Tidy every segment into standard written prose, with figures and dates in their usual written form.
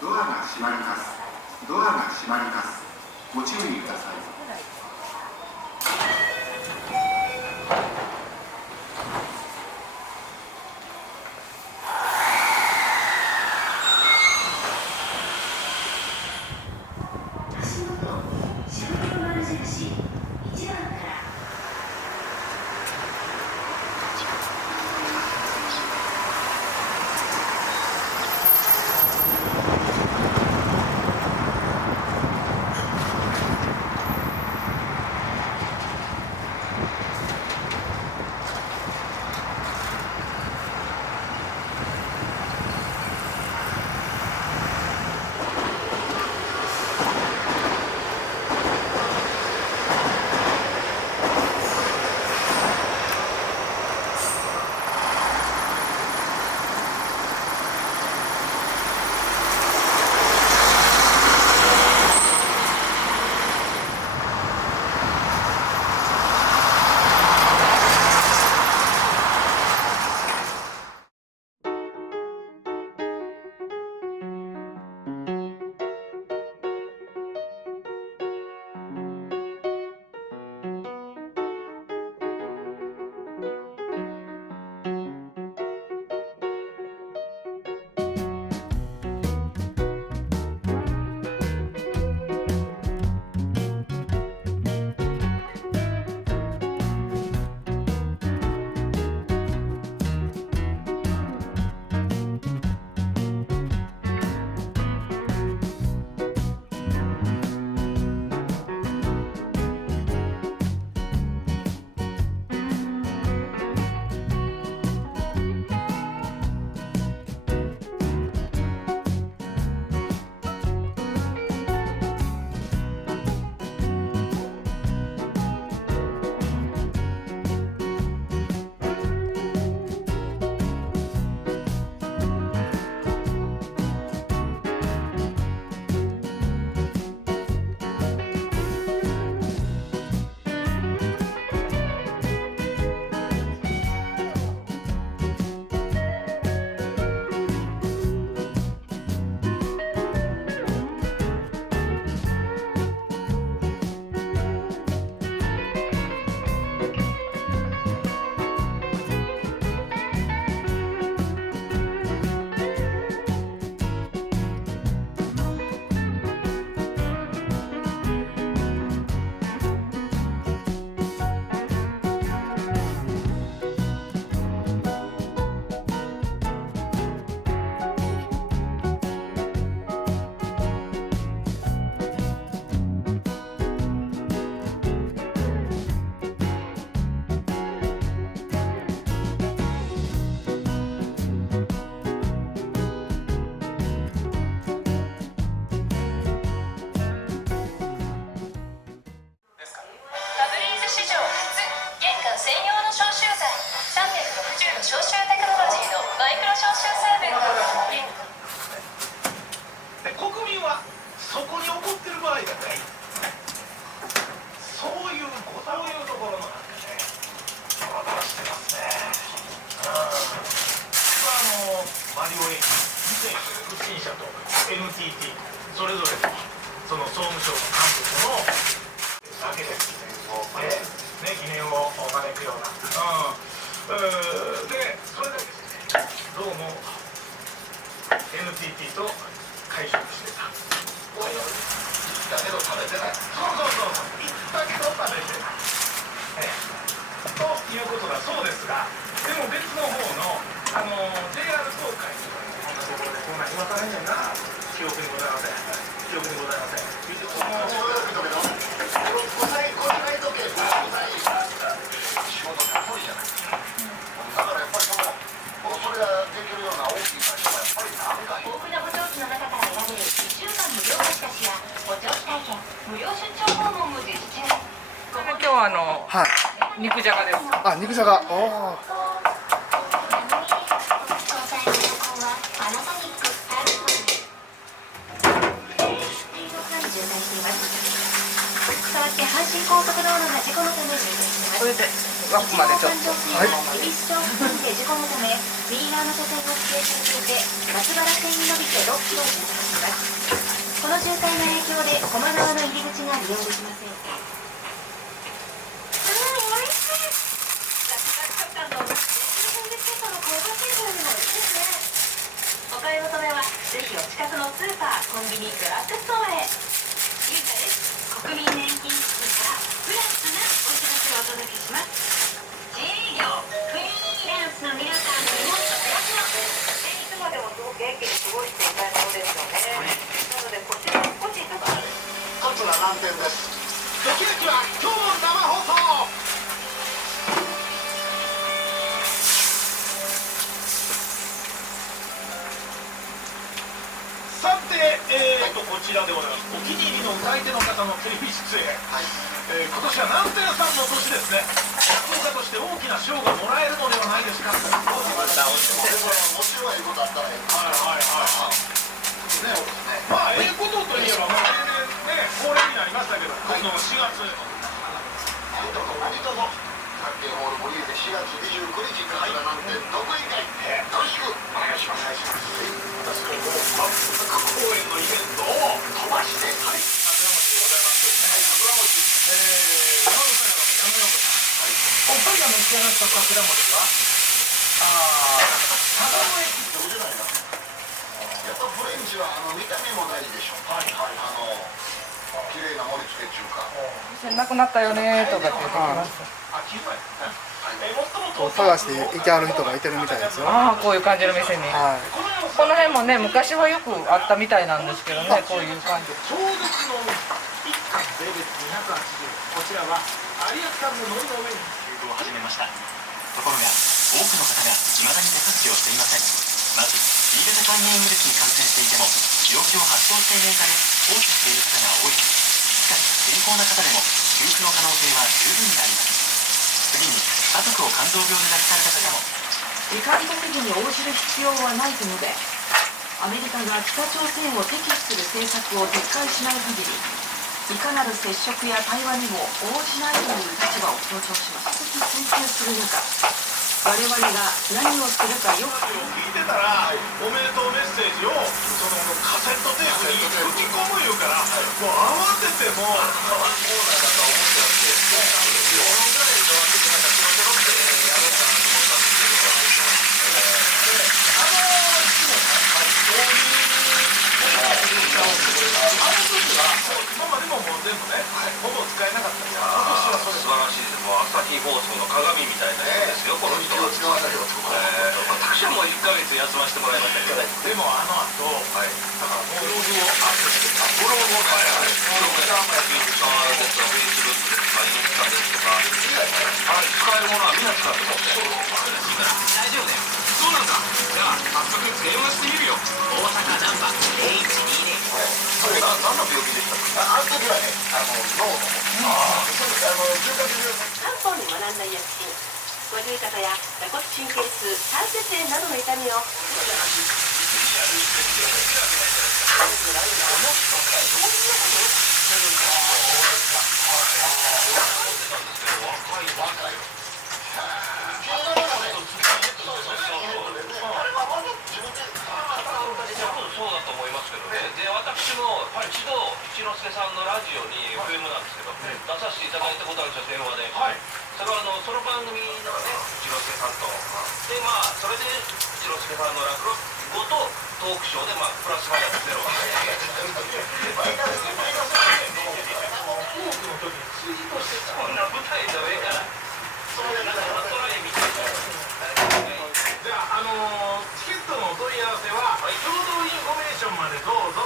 ドアが閉まります。ドアが閉まります。ご注意ください。足元、仕事の丸印、1番から。NTT それぞれのその総務省の幹部とのだけで疑念を招くような、でそれでですね、どうも NTT と会食してた。おいおいだけど食べてない。そう言ったけど食べてない、ということだそうですが、でも別の方のJR 東海とかこんなところでこんな今更にはな記憶にございません。記憶にございません。仕事たっぷりじゃない。だからやっぱりそれができるような大きい会社はやっぱりなんか豊富な補聴器の中から選べる1週間無料貸し出しや補聴器体験、無料出張訪問も実施中。今日は肉じゃがです。あ、肉じゃが。おー。阪神高速道路が事故のためこれで枠までちょっと。はい。恵比寿町付近で事故のため右側の車線が規制されていて、松原線に伸びて6キロに向かいます。この渋滞の影響で駒沢の入り口が利用できません。おいしい。ザクザク食感のビスケットの香ばしい風味もいいですね。お買い求めはぜひお近くのスーパー、コンビニ、ドラッグストアへ。ゆうかです。国民年金基金からプラスなお知らせをお届けします。自営業フリーランスの皆さんにもプラスのいつまでもすごく元気に過ごしていたいものですよね。なのでこちら少しずつ桂南天です。ドキドキは今日も生放送。さて、こちらでございます。お気に入りの歌い手の方のテレビ出演、今年は南天さんの年ですね。落語家として大きな賞がもらえるのではないですか。もちろんいいことあったらまあことといえばもうね恒例になりましたけど、今度の4月どうぞ発見ホールボリーで4月29日から南天独演会よろしくお願いします。私からもう万博公演のイベントを飛ばして山町でございます。山口山口さんお二人が召し上がった桜餅はただの駅って売れないな。やっぱフレンチは見た目も大事でしょ。綺麗な盛り付け中華。店なくなったよねとかって言ってきます。探していてある人がいてるみたいですよ。ああ、こういう感じの店に。この辺もね、昔はよくあったみたいなんですけどね、こういう感じ。超絶の一貫税別280。こちらは有明産の海苔の上にを始めました。ところが多くの方が未だに手続きをしていません。まず新型肝炎ウイルスに感染していても記憶を発症していないため放置している方が多い。しかし健康な方でも給付の可能性は十分にあります。次に家族を肝臓病で亡くされた方も罹患者責に応じる必要はないと述べ、アメリカが北朝鮮を敵視する政策を撤回しない限りいかなる接触や対話にも応じないという立場を強調します。追及する中、我々が何をするかよく聞いてたらおめでとうメッセージをそのカセットテープに吹き込む言うから、もう慌ててもう今までももう全部ね、ほぼ使えなかったんですよ。素晴らしいです。もう朝日放送の鏡みたいな人ですよ、この人は。私はもう1ヶ月休ませてもらいましたけど。でもあの後、だからブログをアップしてた。ブログを使えるものはみんな使ってます。大丈夫だよ。そうなんだ。じゃあ早速電話してみるよ。大阪ナンバー H20。それ何の病気でしたか？あの時はね、脳の漢方に学んだ医薬品、五十肩や坐骨神経痛、関節炎などの痛みをそうだと思いますけどね。で、私も一度一之輔さんのラジオに FM なんですけど、出させていただいたことあるんですよ、電話で。それはその番組のね、一之輔さんと。で、まあそれで一之輔さんの落語とトークショーでプラスマイナスゼロ。そんな舞台の上から。そんなトライみたいな。じゃあ、チケットのお問い合わせは、共同インフォメーションまでどうぞ。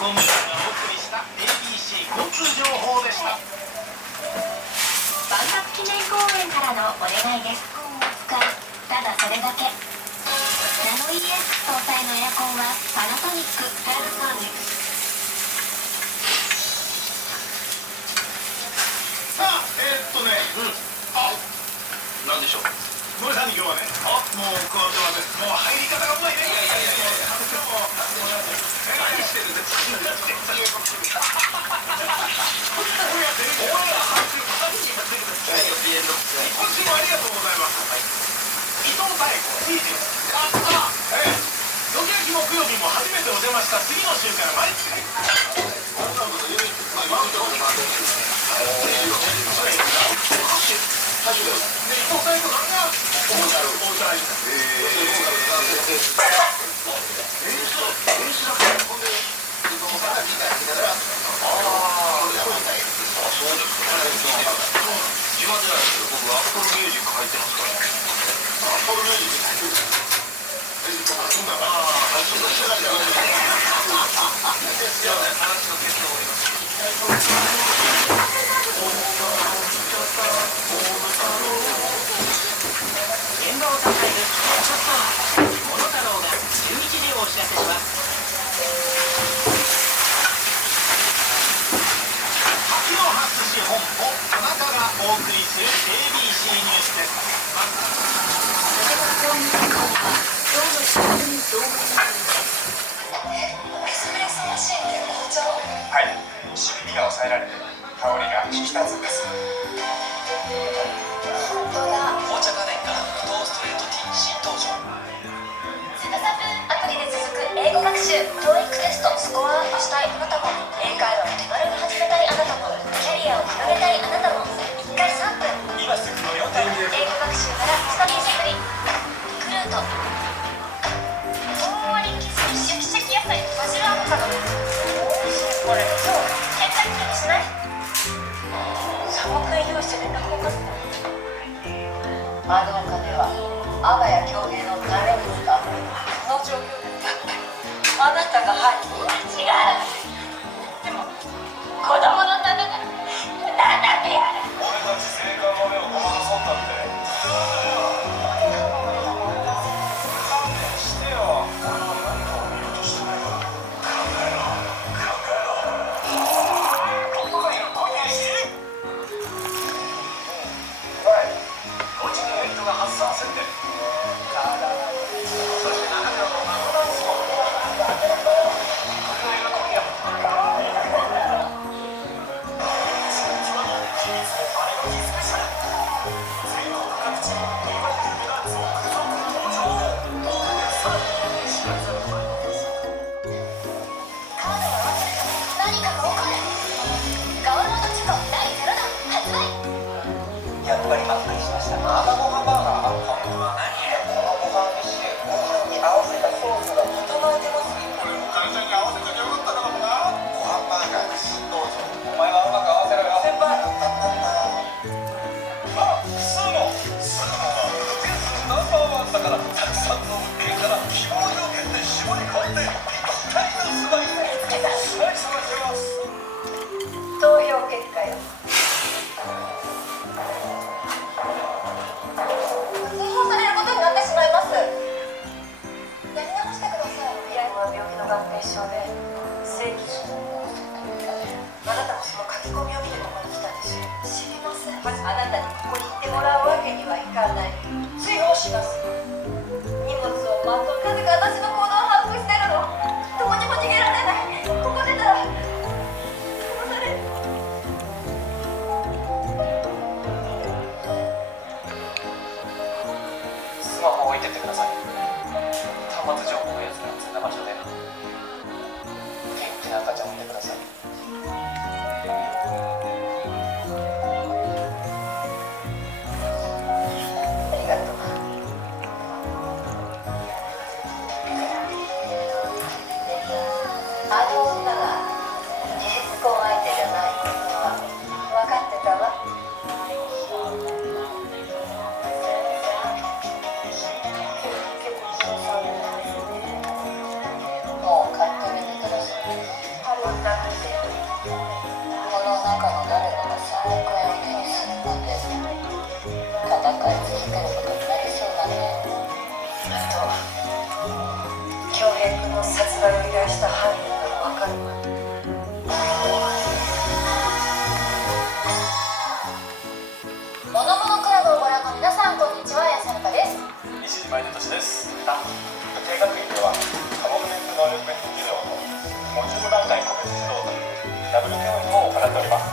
コムがお送りした ABC 交通情報でした。万博記念公園からのお願いです。使う、ただそれだけ。ナノ EX 搭載のエアコンはパナソニックパナソニック。さああ、なんでしょう。森さんに今日はね、もうこうやってますね。もう入り方がうまいね。何してるんですか。今週もありがとうございます。伊藤妙子20ドキドキ木曜日も初めてお邪魔した次の週から毎日今じゃないですけど、僕アップルミュージック入ってますからね。アップルミュージック入ってる。話の結論を言います現場を支えるショットモノタロウが11時をお知らせします。秋の初資本舗田中がお送りする ABC ニュースです。エスプレッソマシンで紅茶を。はい、湿気が抑えられて香りが引き立つんです。本当だ。紅茶家電から無糖ストレートティー新登場。スタサプアプリで続く英語学習、TOEICテストスコアアップしたいあなたも、英会話を手軽に始めたいあなたも、キャリアを広げたいあなたも、1回3分今すぐ無料体験。英語学習からスタディ作り。リクルート。ふんわり生地にシャキシャキ野菜とバジルアボカド。おいしいこれ。そう、検索にしない。サボクイ用紙で連絡をます。あのお金は阿波や恭平のために使う。この状況であなたが犯人。違う。でも子供のためなら何だってやる。俺たち生還の目をごまかそうったって。勘弁してよ。何かが起こる。ガオロードチコ第0弾発売。やっぱりびっくりしました。卵ハンバーガー。これは何？このご飯メッシュ、ご飯に合わせたソースが整えてます。俺も会社に合わせときゃよかったかもな。ご飯バーガーに新登場。お前はうまく合わせろよ。先輩。スーモ建設ナンバーワンだから、たくさんの物件から希望条件で絞り込んでぴったりのスパイスをスパイスがします。投票結果よ。通報されることになってしまいます。やり直してください。平井は病気の合併症で正規のあなたもその書き込みを見てここに来たでしょ。知りません。あなたにここに行ってもらうわけにはいかない。追放します。荷物をまとめなぜか私の行動を把握してるの。どこにも逃げられない。ここ出たら殺される。スマホ置いてってください。端末情報のやつが安全な場所で元気な赤ちゃんを産んでください。ありがとう。あの女が事実婚相手じゃないのは分かってたわ。もう彼か。宇帝学院では科目別能力別授業と15段階個別指導というダブル教育を行っております。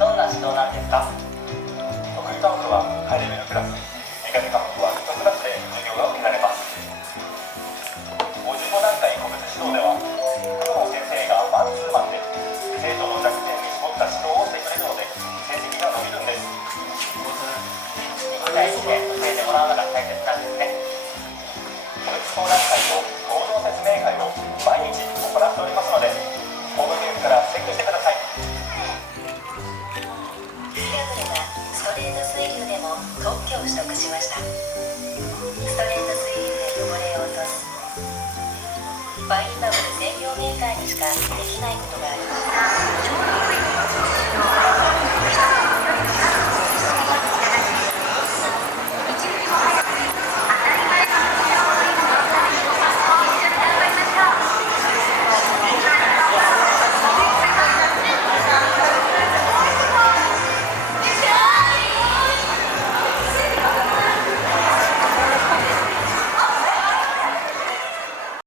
どんな指導なんですか？得意科目はハイレベルクラス、苦手科目は1クラスで授業が受けられます。55段階個別指導ではプロの先生がマンツーマンで生徒の弱点に絞った指導をしてくれるので成績が伸びるんです。1対1で教えてもらうのが大切なんですね。個別相談会と合同説明会を毎日行っておりますのでホームページからチェックしてください。スキャブルがストレート水流でも特許を取得しました。ストレート水流で汚れを落とすファインバブル専用メーカーにしかできないことがあります。